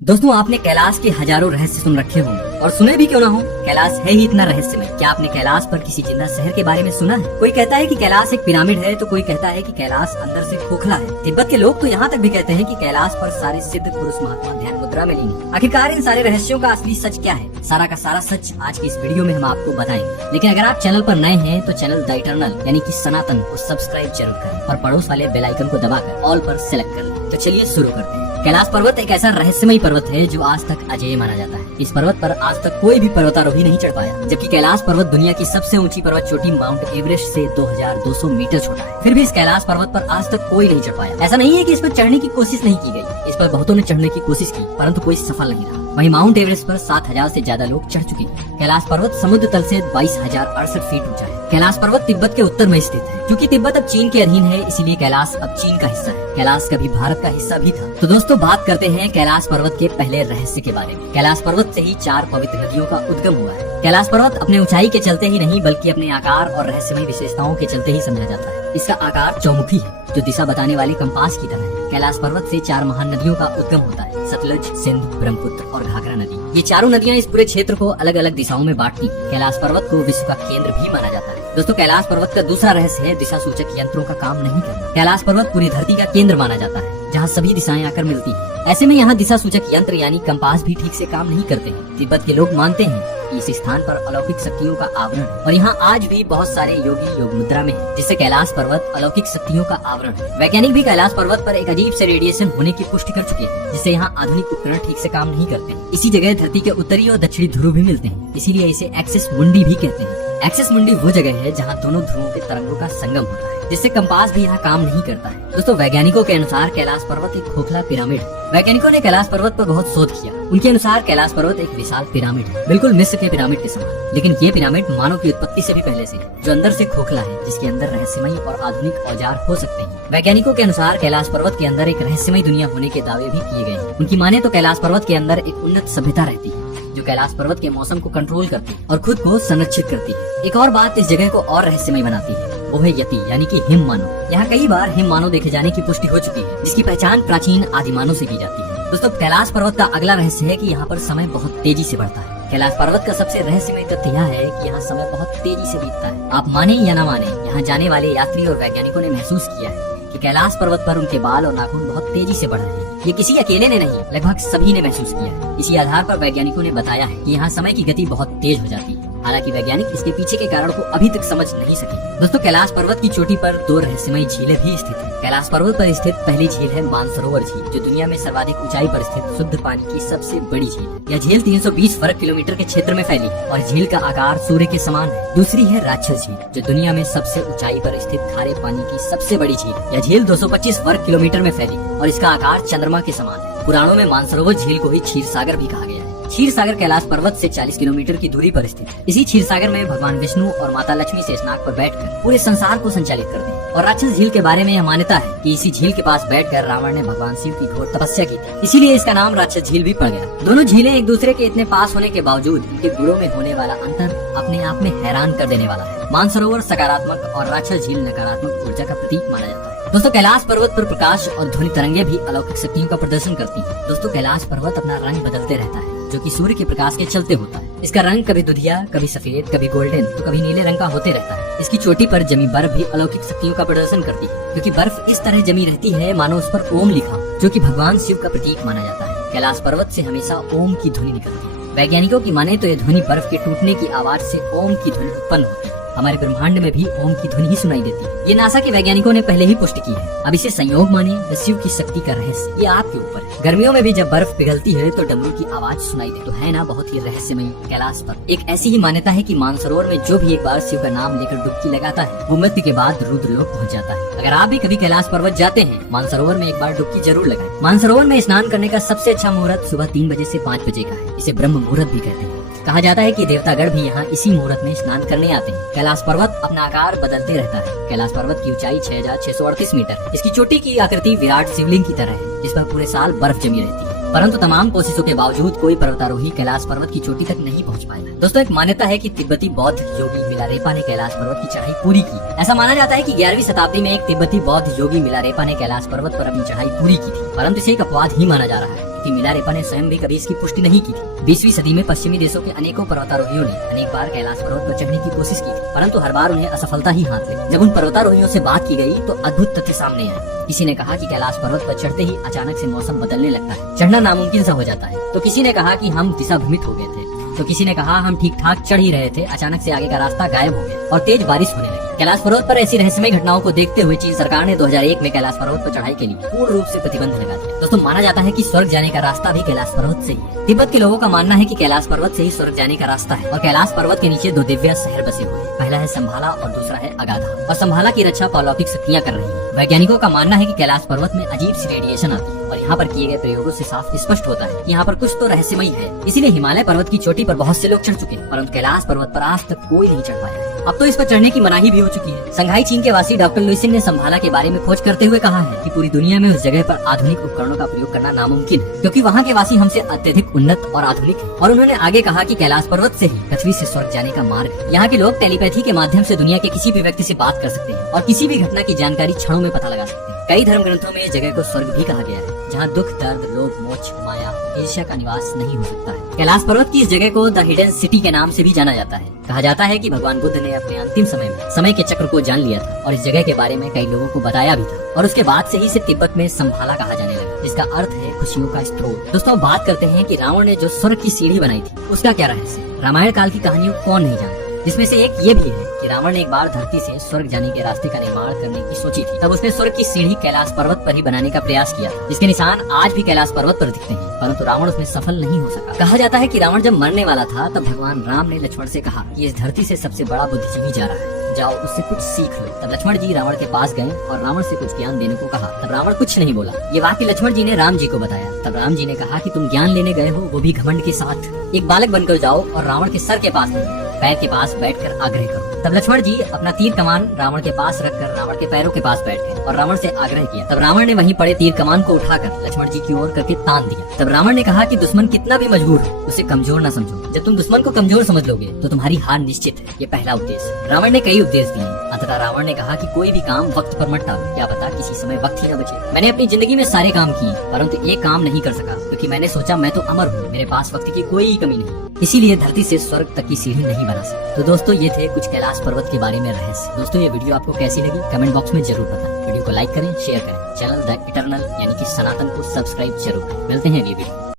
दोस्तों, आपने कैलाश के हजारों रहस्य सुन रखे होंगे और सुने भी क्यों ना हो, कैलाश है ही इतना रहस्यमय। क्या आपने कैलाश पर किसी जिंदा शहर के बारे में सुना है? कोई कहता है कि कैलाश एक पिरामिड है, तो कोई कहता है कि कैलाश अंदर से खोखला है। तिब्बत के लोग तो यहाँ तक भी कहते हैं कि कैलाश पर सारे सिद्ध पुरुष महात्मा ध्यान मुद्रा में लीन हैं। आखिरकार इन सारे रहस्यों का असली सच क्या है? सारा का सारा सच आज की इस वीडियो में हम आपको बताएंगे। लेकिन अगर आप चैनल पर नए हैं तो चैनल द इटर्नल यानी कि सनातन को सब्सक्राइब जरूर करें और पड़ोस वाले बेल आइकन को दबाकर ऑल पर सिलेक्ट कर लें। तो चलिए शुरू करते हैं। कैलाश पर्वत एक ऐसा रहस्यमय पर्वत है जो आज तक अजेय माना जाता है। इस पर्वत पर आज तक कोई भी पर्वतारोही नहीं चढ़ पाया, जबकि कैलाश पर्वत दुनिया की सबसे ऊंची पर्वत चोटी माउंट एवरेस्ट से 2200 मीटर छोटा है। फिर भी इस कैलाश पर्वत पर आज तक कोई नहीं चढ़ पाया। ऐसा नहीं है कि इस पर चढ़ने की कोशिश नहीं की गई, इस पर बहुतों ने चढ़ने की कोशिश की परंतु कोई सफल नहीं रहा। वहीं माउंट एवरेस्ट पर 7000 से ज्यादा लोग चढ़ चुके हैं। कैलाश पर्वत समुद्र तल से 22,068 फीट ऊंचा है। कैलाश पर्वत तिब्बत के उत्तर में स्थित है। क्योंकि तिब्बत अब चीन के अधीन है, इसीलिए कैलाश अब चीन का हिस्सा है। कैलाश कभी भारत का हिस्सा भी था। तो दोस्तों, बात करते हैं कैलाश पर्वत के पहले रहस्य के बारे में। कैलाश पर्वत से ही 4 पवित्र नदियों का उद्गम हुआ है। कैलाश पर्वत अपने ऊंचाई के चलते ही नहीं बल्कि अपने आकार और रहस्यमय विशेषताओं के चलते ही समझा जाता है। इसका आकार चौमुखी है, जो दिशा बताने वाले कंपास की तरह है। कैलाश पर्वत से 4 महान नदियों का उद्गम होता है, सतलज, सिंध, ब्रह्मपुत्र और घाघरा नदी। ये चारों नदियां इस पूरे क्षेत्र को अलग अलग दिशाओं में बांटती हैं। कैलाश पर्वत को विश्व का केंद्र भी माना जाता है। दोस्तों, कैलाश पर्वत का दूसरा रहस्य है दिशा सूचक यंत्रों का काम नहीं करना। कैलाश पर्वत पूरी धरती का केंद्र माना जाता है, जहाँ सभी दिशाएं आकर मिलती हैं। ऐसे में यहाँ दिशा सूचक यंत्र यानी कंपास भी ठीक से काम नहीं करते हैं। तिब्बत के लोग मानते हैं कि इस स्थान पर अलौकिक शक्तियों का आवरण है और यहाँ आज भी बहुत सारे योगी योग मुद्रा में हैं, जिससे कैलाश पर्वत अलौकिक शक्तियों का आवरण है। वैज्ञानिक भी कैलाश पर्वत पर एक अजीब से रेडिएशन होने की पुष्टि कर चुके हैं, जिससे यहाँ आधुनिक उपकरण ठीक से काम नहीं करते हैं। इसी जगह धरती के उत्तरी और दक्षिणी ध्रुव भी मिलते हैं, इसीलिए इसे एक्सिस मुंडी भी कहते हैं। एक्सिस मुंडी वो जगह है जहाँ दोनों ध्रुवों के तरंगों का संगम होता है, जिससे कंपास भी यहाँ काम नहीं करता है। दोस्तों, वैज्ञानिकों के अनुसार कैलाश पर्वत एक खोखला पिरामिड है। वैज्ञानिकों ने कैलाश पर्वत पर बहुत शोध किया। उनके अनुसार कैलाश पर्वत एक विशाल पिरामिड है, बिल्कुल मिस्र के पिरामिड के समान। लेकिन ये पिरामिड मानव की उत्पत्ति से भी पहले से है, जो अंदर से खोखला है, जिसके अंदर रहस्यमय और आधुनिक औजार हो सकते हैं। वैज्ञानिकों के अनुसार कैलाश पर्वत के अंदर एक रहस्यमय दुनिया होने के दावे भी किए गए हैं। उनकी माने तो कैलाश पर्वत के अंदर एक उन्नत सभ्यता रहती है, जो कैलाश पर्वत के मौसम को कंट्रोल करती है और खुद को संरक्षित करती है। एक और बात इस जगह को और रहस्यमय बनाती है, वो है यति यानी कि हिम मानव। यहाँ कई बार हिम मानव देखे जाने की पुष्टि हो चुकी है, जिसकी पहचान प्राचीन आदिमानव से की जाती है। दोस्तों, कैलाश पर्वत का अगला रहस्य है कि यहाँ पर समय बहुत तेजी से बढ़ता है। कैलाश पर्वत का सबसे रहस्यमय तथ्य यह है कि यहाँ समय बहुत तेजी से बीतता है। आप माने या न माने, यहाँ जाने वाले यात्री और वैज्ञानिकों ने महसूस किया है कि कैलाश पर्वत पर उनके बाल और नाखून बहुत तेजी से बढ़ रहे हैं। ये किसी अकेले ने नहीं, लगभग सभी ने महसूस किया है। इसी आधार पर वैज्ञानिकों ने बताया है कि यहाँ समय की गति बहुत तेज हो जाती है। हालांकि वैज्ञानिक इसके पीछे के कारण को अभी तक समझ नहीं सके। दोस्तों, कैलाश पर्वत की चोटी पर 2 रहस्यमय झीलें भी स्थित हैं। कैलाश पर्वत पर स्थित पहली झील है मानसरोवर झील, जो दुनिया में सर्वाधिक ऊंचाई पर स्थित शुद्ध पानी की सबसे बड़ी झील है। यह झील 320 वर्ग किलोमीटर के क्षेत्र में फैली है और झील का आकार सूर्य के समान है। दूसरी है राक्षस झील, जो दुनिया में सबसे ऊंचाई पर स्थित खारे पानी की सबसे बड़ी झील है। यह झील 225 वर्ग किलोमीटर में फैली है और इसका आकार चंद्रमा के समान है। पुराणों में मानसरोवर झील को ही क्षीर सागर भी कहा गया है। क्षीर सागर कैलाश पर्वत से 40 किलोमीटर की दूरी पर स्थित है। इसी क्षीर सागर में भगवान विष्णु और माता लक्ष्मी शेषनाग पर बैठकर पूरे संसार को संचालित करते हैं। और राक्षस झील के बारे में यह मान्यता है कि इसी झील के पास बैठकर रावण ने भगवान शिव की घोर तपस्या की थी, इसीलिए इसका नाम राक्षस झील भी पड़ गया। दोनों झीलें एक दूसरे के इतने पास होने के बावजूद इनके गुणों में होने वाला अंतर अपने आप में हैरान कर देने वाला है। मानसरोवर सकारात्मक और राक्षस झील नकारात्मक ऊर्जा का प्रतीक माना जाता है। दोस्तों, कैलाश पर्वत पर प्रकाश और ध्वनि तरंगे भी अलौकिक शक्तियों का प्रदर्शन करती हैं। दोस्तों, कैलाश पर्वत अपना रंग बदलते रहता है, जो कि सूर्य के प्रकाश के चलते होता है। इसका रंग कभी दुधिया, कभी सफेद, कभी गोल्डन तो कभी नीले रंग का होते रहता है। इसकी चोटी पर जमी बर्फ भी अलौकिक शक्तियों का प्रदर्शन करती है, क्योंकि बर्फ इस तरह जमी रहती है मानो उस पर ओम लिखा, जो कि भगवान शिव का प्रतीक माना जाता है। कैलाश पर्वत से हमेशा ओम की ध्वनि निकलती है। वैज्ञानिकों की माने तो यह ध्वनि बर्फ के टूटने की आवाज से ओम की ध्वनि उत्पन्न होती है। हमारे ब्रह्मांड में भी ओम की ध्वनि ही सुनाई देती है। ये नासा के वैज्ञानिकों ने पहले ही पुष्टि की है। अब इसे संयोग माने या शिव की शक्ति का रहस्य, ये आपके ऊपर है। गर्मियों में भी जब बर्फ पिघलती है तो डमरू की आवाज सुनाई दे, तो है ना बहुत ही रहस्यमय। कैलाश पर एक ऐसी ही मान्यता है कि मानसरोवर में जो भी एक बार शिव का नाम लेकर डुबकी लगाता है, वो मृत्यु के बाद रुद्रलोक पहुंच जाता है। अगर आप भी कभी कैलाश पर्वत जाते हैं, मानसरोवर में एक बार डुबकी जरूर लगाएं। मानसरोवर में स्नान करने का सबसे अच्छा मुहूर्त सुबह 3 बजे से 5 बजे का है। इसे ब्रह्म मुहूर्त भी कहते हैं। कहा जाता है कि देवतागण भी यहाँ इसी मुहूर्त में स्नान करने आते हैं। कैलाश पर्वत अपना आकार बदलते रहता है। कैलाश पर्वत की ऊंचाई 6638 मीटर। इसकी चोटी की आकृति विराट शिवलिंग की तरह है, जिस पर पूरे साल बर्फ जमी रहती है। परंतु तमाम कोशिशों के बावजूद कोई पर्वतारोही कैलाश पर्वत की चोटी तक नहीं पहुंच पाया। दोस्तों, एक मान्यता है कि तिब्बती बौद्ध योगी मिलारेपा ने कैलाश पर्वत की चढ़ाई पूरी की। ऐसा माना जाता है कि 11वीं शताब्दी में एक तिब्बती बौद्ध योगी मिलारेपा ने कैलाश पर्वत पर अपनी चढ़ाई पूरी की थी, परंतु इसे एक अपवाद ही माना जा रहा है। जबकि मिलारेपा ने स्वयं भी कभी इसकी पुष्टि नहीं की थी। 20वीं सदी में पश्चिमी देशों के अनेकों पर्वतारोहियों ने अनेक बार कैलाश पर्वत पर चढ़ने की कोशिश की थी, परंतु हर बार उन्हें असफलता ही हाथ लगी। जब उन पर्वतारोहियों से बात की गई तो अद्भुत तथ्य सामने आए। किसी ने कहा कि कैलाश पर्वत पर चढ़ते ही अचानक से मौसम बदलने लगता है, चढ़ना नामुमकिन सा हो जाता है। तो किसी ने कहा कि हम दिशा भ्रमित हो गए थे, तो किसी ने कहा हम ठीक ठाक चढ़ ही रहे थे, अचानक से आगे का रास्ता गायब हो गया और तेज बारिश होने लगी। कैलाश पर्वत पर ऐसी रहस्यमय घटनाओं को देखते हुए चीन सरकार ने 2001 में कैलाश पर्वत पर चढ़ाई के लिए पूर्ण रूप से प्रतिबंध लगा दिया। दोस्तों, माना जाता है कि स्वर्ग जाने का रास्ता भी कैलाश पर्वत से ही है। तिब्बत के लोगों का मानना है कि कैलाश पर्वत से ही स्वर्ग जाने का रास्ता है और कैलाश पर्वत के नीचे 2 दिव्य शहर बसे हुए हैं। पहला है संभाला और दूसरा है अगाधा, और संभाला की रक्षा अलौकिक शक्तियाँ कर रही है। वैज्ञानिकों का मानना है कि कैलाश पर्वत में अजीब सी रेडिएशन आती है और यहाँ पर किए गए प्रयोगों से साफ स्पष्ट होता है कि यहाँ पर कुछ तो रहस्यमय है। इसीलिए हिमालय पर्वत की चोटी पर बहुत से लोग चढ़ चुके हैं, परंतु कैलाश पर्वत पर आज तक कोई नहीं चढ़ पाया है। अब तो इस पर चढ़ने की मनाही भी हो चुकी है। संघाई चीन के वासी डॉक्टर लुइसिन ने संभाला के बारे में खोज करते हुए कहा है कि पूरी दुनिया में उस जगह पर आधुनिक उपकरणों का प्रयोग करना नामुमकिन है, क्योंकि वहाँ के वासी हमसे अत्यधिक उन्नत और आधुनिक है। और उन्होंने आगे कहा कि कैलाश पर्वत से ही पृथ्वी से स्वर्ग जाने का मार्ग है। यहाँ के लोग टेलीपैथी के माध्यम से दुनिया के किसी भी व्यक्ति से बात कर सकते हैं और किसी भी घटना की जानकारी क्षणों में पता लगा सकते हैं। कई धर्म ग्रंथों में इस जगह को स्वर्ग भी कहा गया है, जहाँ दुख, दर्द, लोभ, मोक्ष, माया, ईर्ष्या का निवास नहीं हो सकता है। कैलाश पर्वत की इस जगह को द हिडन सिटी के नाम से भी जाना जाता है। कहा जाता है कि भगवान बुद्ध ने अपने अंतिम समय में समय के चक्र को जान लिया था और इस जगह के बारे में कई लोगों को बताया भी था, और उसके बाद से ही इसे तिब्बत में संभाला कहा जाने लगा, जिसका अर्थ है खुशियों का स्रोत। दोस्तों, बात करते हैं कि रावण ने जो स्वर्ग की सीढ़ी बनाई थी उसका क्या रहस्य है। रामायण काल की कहानियों कौन नहीं जानता, जिसमें से एक ये भी है कि रावण ने एक बार धरती से स्वर्ग जाने के रास्ते का निर्माण करने की सोची थी। तब उसने स्वर्ग की सीढ़ी कैलाश पर्वत पर ही बनाने का प्रयास किया, जिसके निशान आज भी कैलाश पर्वत पर दिखते हैं, परंतु रावण उसमें सफल नहीं हो सका। कहा जाता है कि रावण जब मरने वाला था तब भगवान राम ने लक्ष्मण से कहा कि इस धरती से सबसे बड़ा बुद्धिजीवी जा रहा है, जाओ उससे कुछ सीख लो। तब लक्ष्मण जी रावण के पास गए और रावण से कुछ ज्ञान देने को कहा। तब रावण कुछ नहीं बोला। ये वाक्य लक्ष्मण जी ने राम जी को बताया। तब राम जी ने कहा कि तुम ज्ञान लेने गए हो, वो भी घमंड के साथ। एक बालक बनकर जाओ और रावण के सर के पास पैर के पास बैठकर आग्रह करो। तब लक्ष्मण जी अपना तीर कमान रावण के पास रखकर रावण के पैरों के पास बैठ गए और रावण से आग्रह किया। तब रावण ने वहीं पड़े तीर कमान को उठाकर लक्ष्मण जी की ओर करके तान दिया। तब रावण ने कहा कि दुश्मन कितना भी मजबूर हो उसे कमजोर न समझो। जब तुम दुश्मन को कमजोर समझ लोगे तो तुम्हारी हार निश्चित है। ये पहला उपदेश। रावण ने कई उपदेश दिए। अंततः रावण ने कहा कि कोई भी काम वक्त पर मत टालो, क्या पता किसी समय वक्त ही न बचे। मैंने अपनी जिंदगी में सारे काम किए, परंतु एक काम नहीं कर सका, क्योंकि मैंने सोचा मैं तो अमर हूँ, मेरे पास वक्त की कोई कमी नहीं, इसीलिए धरती से स्वर्ग तक की सीढ़ी नहीं बना सकता। तो दोस्तों, ये थे कुछ कैलाश पर्वत के बारे में रहस्य। दोस्तों, ये वीडियो आपको कैसी लगी कमेंट बॉक्स में जरूर बताएं। वीडियो को लाइक करें, शेयर करें, चैनल द इटर्नल यानी कि सनातन को सब्सक्राइब जरूर करें। मिलते हैं अगली वीडियो।